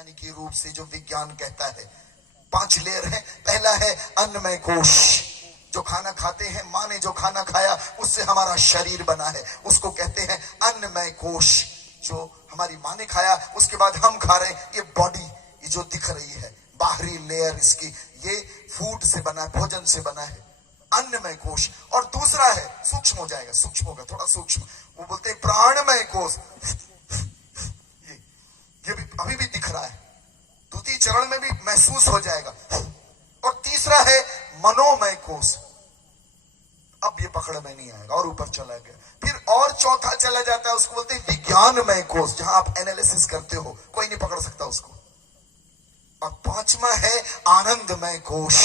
वैज्ञानिक रूप से जो विज्ञान कहता है 5 लेयर है। पहला है अन्नमय कोश, जो खाना खाते हैं, माँ ने जो खाना खाया उससे हमारा शरीर बना है, उसको कहते हैं अन्नमय कोश। जो हमारी माँ ने खाया उसके बाद हम खा रहे हैं, ये बॉडी, ये जो दिख रही है बाहरी लेयर इसकी, ये फूड से बना है, भोजन से बना है, अन्नमय कोश। और दूसरा है, सूक्ष्म हो जाएगा, सूक्ष्म होगा थोड़ा सूक्ष्म, वो बोलते हैं प्राणमय कोश, ये भी अभी भी दिख रहा है, द्वितीय चरण में भी महसूस हो जाएगा। और तीसरा है मनोमय कोश, अब ये पकड़ में नहीं आएगा और ऊपर चला गया। फिर और चौथा चला जाता है, उसको बोलते हैं विज्ञानमय कोश, जहां आप एनालिसिस करते हो, कोई नहीं पकड़ सकता उसको। और पांचवा है आनंदमय कोश,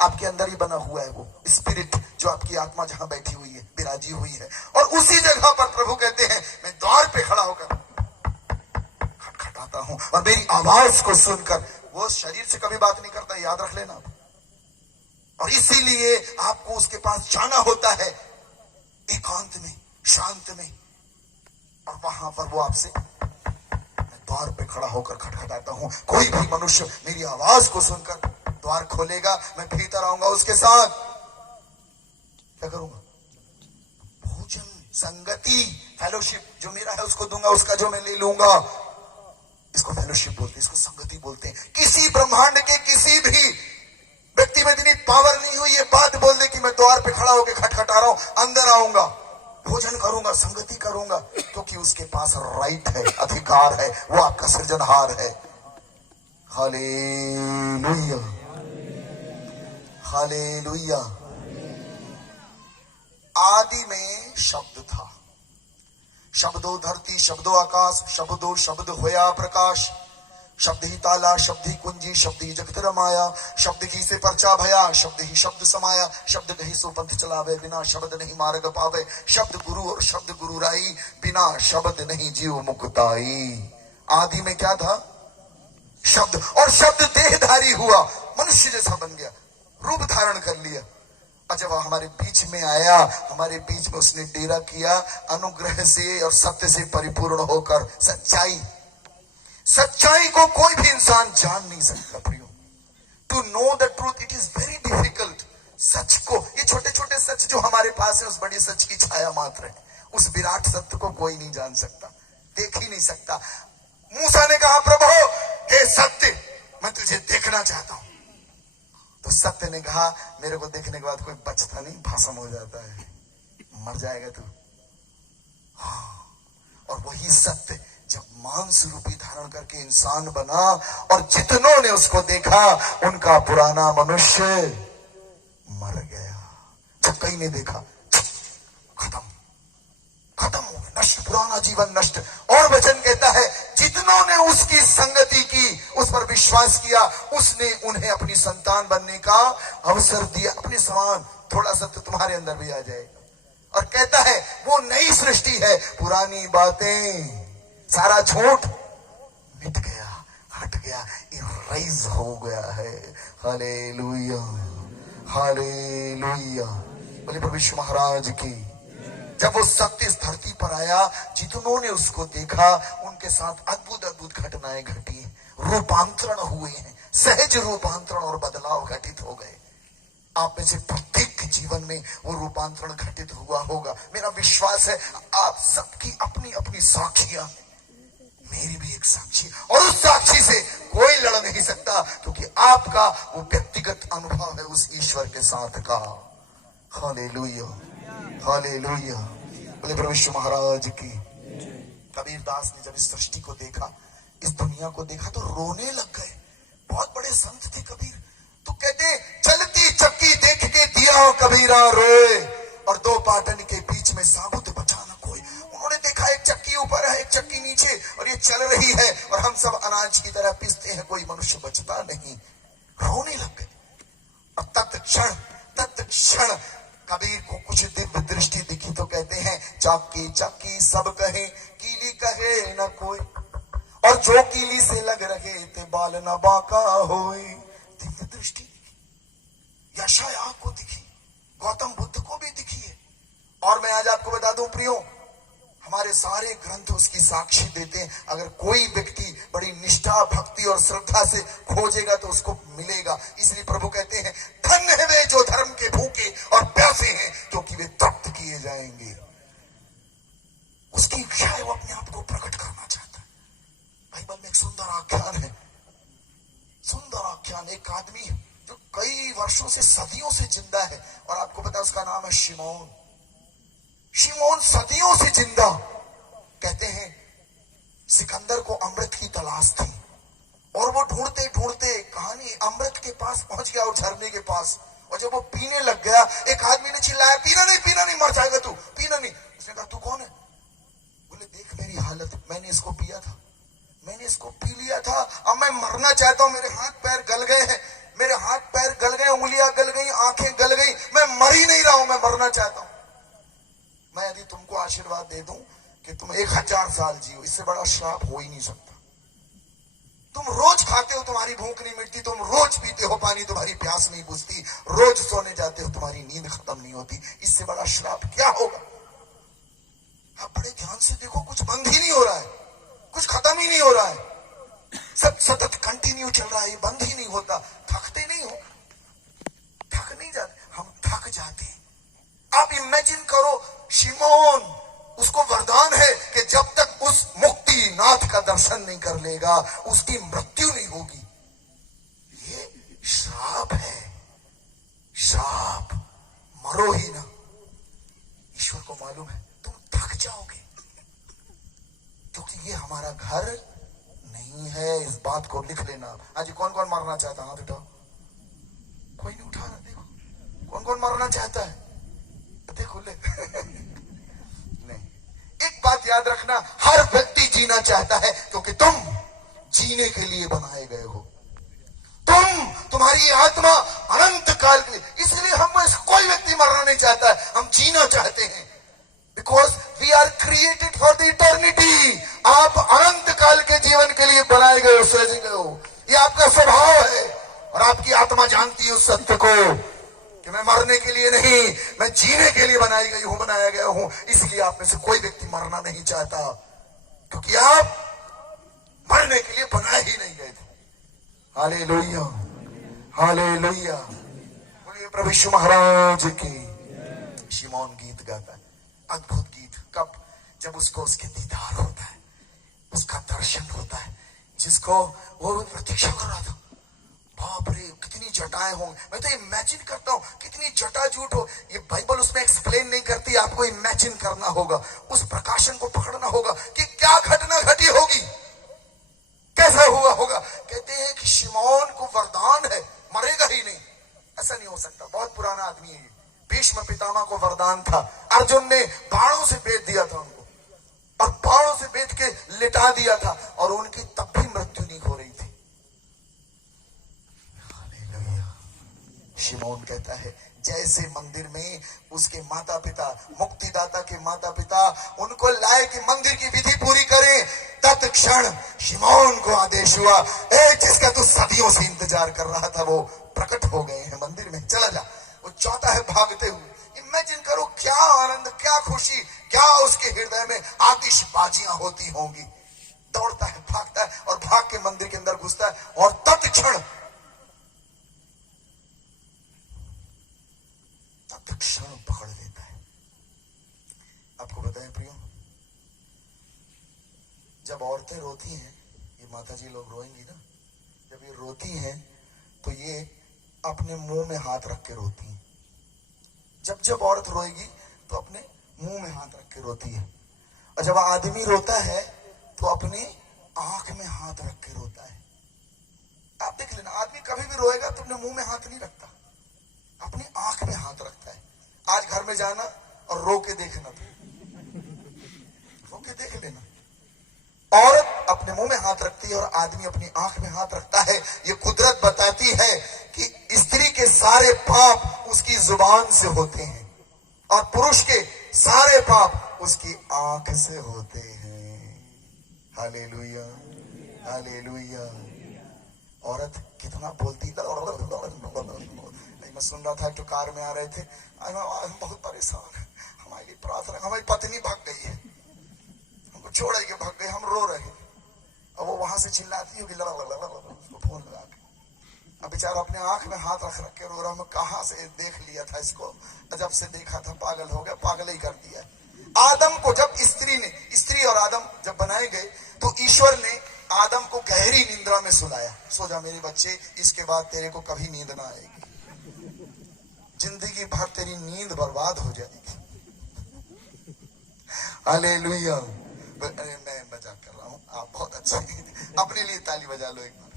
आपके अंदर ही बना हुआ है वो स्पिरिट, जो आपकी आत्मा जहां बैठी हुई है, विराजी हुई है। और उसी जगह पर प्रभु कहते हैं मैं द्वार पे खड़ा होकर खटखटाता हूं, और मेरी आवाज को सुनकर, वो शरीर से कभी बात नहीं करता, याद रख लेना। और इसीलिए आपको उसके पास जाना होता है एकांत में, शांत में, और वहां पर वो आपसे, द्वार पे खड़ा होकर खटखटाता हूं, कोई भी मनुष्य मेरी आवाज को सुनकर द्वार खोलेगा, मैं भीतर आऊंगा उसके साथ। क्या करूंगा? भोजन, संगति, फेलोशिप, जो मेरा है उसको दूंगा, उसका जो मैं ले लूंगा। इसको फेलोशिप बोलते हैं, इसको संगति बोलते हैं। किसी ब्रह्मांड के किसी भी व्यक्ति में इतनी पावर नहीं हुई ये बात बोल दे कि मैं द्वार पे खड़ा होकर खटखटा रहा हूं, अंदर आऊंगा, भोजन करूंगा, संगति करूंगा, क्योंकि उसके पास राइट है, अधिकार है, वो आपका सृजनहार है। Hallelujah, hallelujah. आदि में शब्द था, शब्दो धरती, शब्दो आकाश, शब्दो शब्द होया प्रकाश, शब्द ही ताला, शब्द ही कुंजी, शब्द ही जगत रमाया, शब्द ही से परचा भया, शब्द ही शब्द समाया, शब्द कही सो पंथ चलावे, बिना शब्द नहीं मार्ग पावे, शब्द गुरु और शब्द गुरु राई, बिना शब्द नहीं जीव मुक्ताई। आदि में क्या था? शब्द, और शब्द देहधारी हुआ, मनुष्य जैसा बन गया, रूप धारण कर लिया। और जब हमारे बीच में आया, हमारे बीच में उसने डेरा किया, अनुग्रह से और सत्य से परिपूर्ण होकर, सच्चाई को कोई भी इंसान जान नहीं सकता प्रियो। To know the truth it is very difficult. सच को, ये छोटे छोटे सच जो हमारे पास है, उस बड़ी सच की छाया मात्र है। उस विराट सत्य को कोई नहीं जान सकता, देख ही नहीं सकता। मूसा ने कहा प्रभु हे सत्य, मैं तुझे देखना चाहता हूं। तो सत्य ने कहा मेरे को देखने के बाद कोई बचता नहीं, भस्म हो जाता है, मर जाएगा तू। हाँ, और वही सत्य जब मांस रूपी धारण करके इंसान बना, और जितनों ने उसको देखा उनका पुराना मनुष्य मर गया। जब कहीं ने देखा खत्म, खत्म हो गया, नष्ट, पुराना जीवन नष्ट। और वचन कहता है जितनों ने उसकी संगति की, उस पर विश्वास किया, उसने उन्हें अपनी संतान बनने का अवसर दिया। अपने समान थोड़ा सा तो तुम्हारे अंदर भी आ जाएगा। और कहता है वो नई सृष्टि है, पुरानी बातें, सारा झूठ मिट गया, हट गया, इरेज हो गया है। Hallelujah, hallelujah. बोले प्रभु यीशु महाराज की। जब वो सत्य इस धरती पर आया, जितनों ने उसको देखा उनके साथ अद्भुत अद्भुत घटनाएं घटी, रूपांतरण हुए हैं, सहज रूपांतरण और बदलाव घटित हो गए। आप में से प्रत्येक के जीवन में वो रूपांतरण घटित हुआ होगा, मेरा विश्वास है। आप सबकी अपनी अपनी साक्षियां, मेरी भी एक साक्षी, और उस साक्षी से कोई लड़ नहीं सकता, क्योंकि आपका वो व्यक्तिगत अनुभव है उस ईश्वर के साथ का। Hallelujah, hallelujah. बोले प्रभु यीशु महाराज की। कबीर दास ने जब इस सृष्टि को देखा, इस दुनिया को देखा, तो रोने लग गए। बहुत बड़े संत थे कबीर, तो कहते चलती चक्की देख के दिया कबीरा रोए, और दो पाटन के बीच में साबुत बचा न कोई। उन्होंने देखा एक चक्की ऊपर है, एक चक्की नीचे, और ये चल रही है, और हम सब अनाज की तरह पिसते हैं, कोई मनुष्य बचता नहीं। रोने लग गए। और तत्क्षण कबीर को कुछ दिव्य दृष्टि दिखी, तो कहते हैं चक्की चक्की सब कहे, कीली कहे न कोई, और जो कीली से लग रहे थे बाल न बाका होए। दिव्य दृष्टि दिखी, यशायाह को दिखी, गौतम बुद्ध को भी दिखी है। और मैं आज आपको बता दूं प्रियो, हमारे सारे ग्रंथ उसकी साक्षी देते हैं। अगर कोई व्यक्ति बड़ी निष्ठा, भक्ति और श्रद्धा से खोजेगा तो उसको मिलेगा। इसलिए प्रभु कहते हैं धन्य है वे जो धर्म के भूखे और प्यासे हैं, क्योंकि वे तृप्त किए जाएंगे। उसकी इच्छा है, वो अपने आप को प्रकट करना चाहता है। बाइबल में एक सुंदर आख्यान है, सुंदर आख्यान। एक आदमी जो कई वर्षों से, सदियों से जिंदा है, और आपको पता है उसका नाम है शिमोन। शिमोन सदियों से जिंदा। कहते हैं सिकंदर को अमृत की तलाश थी, और वो ढूंढते ढूंढते कहानी अमृत के पास पहुंच गया, और झरने के पास। और जब वो पीने लग गया, एक आदमी ने चिल्लाया, पीना नहीं, मर जाएगा तू, पीना नहीं। उसने कहा तू कौन है? बोले देख मेरी हालत, मैंने इसको पिया था, मैंने इसको पी लिया था, अब मैं मरना चाहता हूं। मेरे हाथ पैर गल गए हैं, मेरे हाथ पैर गल गए, उंगलियां गल गई, आंखें गल गई, मैं मर ही नहीं रहा हूं, मैं मरना चाहता हूं। मैं यदि तुमको आशीर्वाद दे दूं कि तुम 1000 साल जियो, इससे बड़ा श्राप हो ही नहीं सकता। तुम रोज खाते हो, तुम्हारी भूख नहीं मिटती, तुम रोज पीते हो पानी, तुम्हारी प्यास नहीं बुझती, रोज सोने जाते हो, तुम्हारी नींद खत्म नहीं होती, इससे बड़ा श्राप क्या होगा? आप बड़े ध्यान से देखो, कुछ बंद ही नहीं हो रहा है, कुछ खत्म ही नहीं हो रहा है, सब सतत कंटिन्यू चल रहा है, ये बंद ही नहीं होता। थकते नहीं हो? थक नहीं जाते? हम थक जाते हैं। आप इमेजिन करो, शिमोन, उसको वरदान है कि जब तक उस मुक्ति नाथ का दर्शन नहीं कर लेगा, उसकी मृत्यु नहीं होगी। ये श्राप है, श्राप। मरो ही ना। ईश्वर को मालूम है तुम थक जाओगे, क्योंकि ये हमारा घर नहीं है। इस बात को लिख लेना। आज कौन कौन मरना चाहता है? हाथ उठाओ। कोई नहीं उठा रहा। देखो कौन कौन मरना चाहता है, देखो ले। नहीं, एक बात याद रखना, हर व्यक्ति जीना चाहता है, क्योंकि तुम जीने के लिए बनाए गए हो। तुम्हारी आत्मा अनंत काल के लिए, इसलिए हम कोई व्यक्ति मरना नहीं चाहता है, हम जीना चाहते हैं। Because we are created for the eternity. आप अनंत काल के जीवन के लिए बनाए गए हो, सृजे गए हो। ये आपका स्वभाव है, और आपकी आत्मा जानती है उस सत्य को कि मैं मरने के लिए नहीं, मैं जीने के लिए बनाई गई हूं, बनाया गया हूं। इसलिए आप में से कोई व्यक्ति मरना नहीं चाहता, क्योंकि आप मरने के लिए बनाए ही नहीं गए थे। Hallelujah, hallelujah. बोलिए प्रभु यीशु महाराज की। शिमोन गीत गाता है, अद्भुत गीत। कब? जब उसको उसके दीदार होता है, उसका दर्शन होता है, जिसको वो प्रतीक्षा कर रहा था। बाप रे, कितनी जटाएं होंगी। मैं तो इमेजिन करता हूं कितनी जटा झूठ हो। ये बाइबल उसमें एक्सप्लेन नहीं करती, आपको इमेजिन करना होगा, उस प्रकाशन को पकड़ना होगा कि क्या घटना घटी होगी, कैसा हुआ होगा। कहते हैं कि शिमोन को वरदान है, मरेगा ही नहीं। ऐसा नहीं हो सकता, बहुत पुराना आदमी है ये। भीष्म पितामह को वरदान था, अर्जुन ने बाणों से बेध दिया था उनको, और बाणों से बेध के लिटा दिया था, और उनकी तब भी मृत्यु नहीं हो रही थी। शिमोन कहता है जैसे मंदिर में उसके माता पिता, मुक्तिदाता के माता पिता उनको लाए कि मंदिर की विधि पूरी करें, तत्क्षण शिमोन को आदेश हुआ, जिसका तू सदियों से इंतजार कर रहा था, वो प्रकट हो गए हैं मंदिर में, चला जा। वो चाहता है भागते हुए। इमेजिन करो क्या आनंद, क्या खुशी, क्या उसके हृदय में आतिशबाजियां होती होंगी। दौड़ता है, भागता है, और भाग के मंदिर के अंदर घुसता है, और तत्क्षण पकड़ लेता है। आपको बताएं प्रियो, जब औरतें रोती हैं, ये माता जी लोग रोएंगी ना, जब ये रोती हैं तो ये अपने मुंह में हाथ रख के रोती हैं। जब औरत रोएगी तो अपने मुंह में हाथ रख के रोती है, और जब आदमी रोता है तो अपने आंख में हाथ रख के रोता है। आप देख लेना, आदमी कभी भी रोएगा तो अपने मुंह में हाथ नहीं रखता, अपनी आंख में हाथ रखता है। आज घर में जाना और रो के देखना, रो के देख लेना। औरत अपने मुंह में हाथ रखती है और आदमी अपनी आंख में हाथ रखता है। ये कुदरत बताती है कि स्त्री के सारे पाप उसकी जुबान से होते हैं, और पुरुष के सारे पाप उसकी आंख से होते हैं। Hallelujah, hallelujah. औरत कितना बोलती, मैं सुन रहा था, तो कार में आ रहे थे, हम बहुत परेशान हैं, हमारी प्रार्थना, हमारी पत्नी भाग गई है, हमको छोड़ के भाग गई, हम रो रहे हैं। अब वो वहां से चिल्लाती होगी लड़ा उसको फोन लगा के। अब बेचारा अपने आंख में हाथ रख के रो रहा, मैं कहां से देख लिया था इसको, जब से देखा था पागल हो गया, पागल ही कर दिया। आदम को जब स्त्री और आदम जब बनाए गए तो ईश्वर ने आदम को गहरी निंद्रा में सुलाया, सो जा मेरे बच्चे, इसके बाद तेरे को कभी नींद ना आएगी, जिंदगी भर तेरी नींद बर्बाद हो जाएगी। हालेलुया। मैं मजाक कर रहा हूँ, आप बहुत अच्छे, अपने लिए ताली बजा लो एक बार।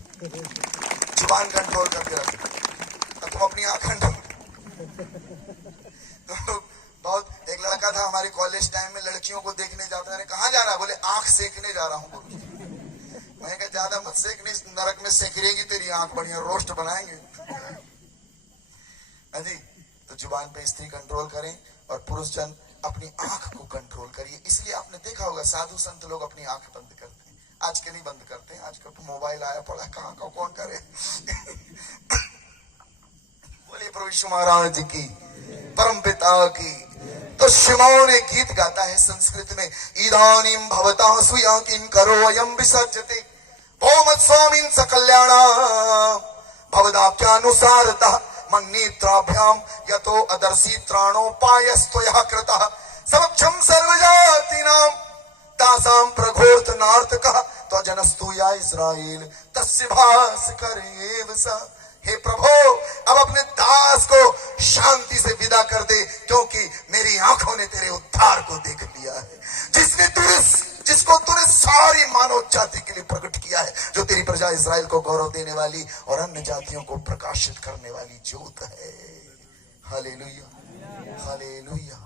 जुबान कंट्रोल करके रखो, तुम अपनी आंख कंट्रोल। तो बहुत एक लड़का था हमारे कॉलेज टाइम में, लड़कियों को देखने जाता है, कहाँ जा रहा है, बोले आंख सेकने जा रहा हूँ। मैं कहा ज्यादा मत सेकने, नरक में सेकरेगी तेरी आंख, बढ़िया रोस्ट बनाएंगे। अजी तो जुबान पे स्त्री कंट्रोल करें और पुरुष जन अपनी आंख को कंट्रोल करिए। इसलिए आपने देखा होगा साधु संत लोग अपनी आंख बंद करते हैं, आज के नहीं बंद करते हैं, आजकल तो मोबाइल आया पड़ा, कहाँ का कौन करे। बोलिए प्रभु यीशु महाराज की, परम पिता की। तो शिमोन ने गीत गाता है संस्कृत में, इदानीम भवतः सुया किं करो अयं विसर्जते ओ मत स्वामिन् सकल्याणा भवदाप्यानुसारतः मन्नेत्राभ्याम यतो अदर्शी त्राणोपायस्त्वया कृतः समक्षम सर्वजातीनां तासां प्रघोर्तनार्थकः त्वजनस्तु या इस्राएल तस्य भास्करेव स। हे प्रभु, अब अपने दास को शांति से विदा कर दे, क्योंकि मेरी आंखों ने तेरे उद्धार को देख लिया है, जिसको तूने सारी मानव जाति के लिए प्रकट किया है, जो तेरी प्रजा इस्राएल को गौरव देने वाली और अन्य जातियों को प्रकाशित करने वाली ज्योत है। Hallelujah, hallelujah.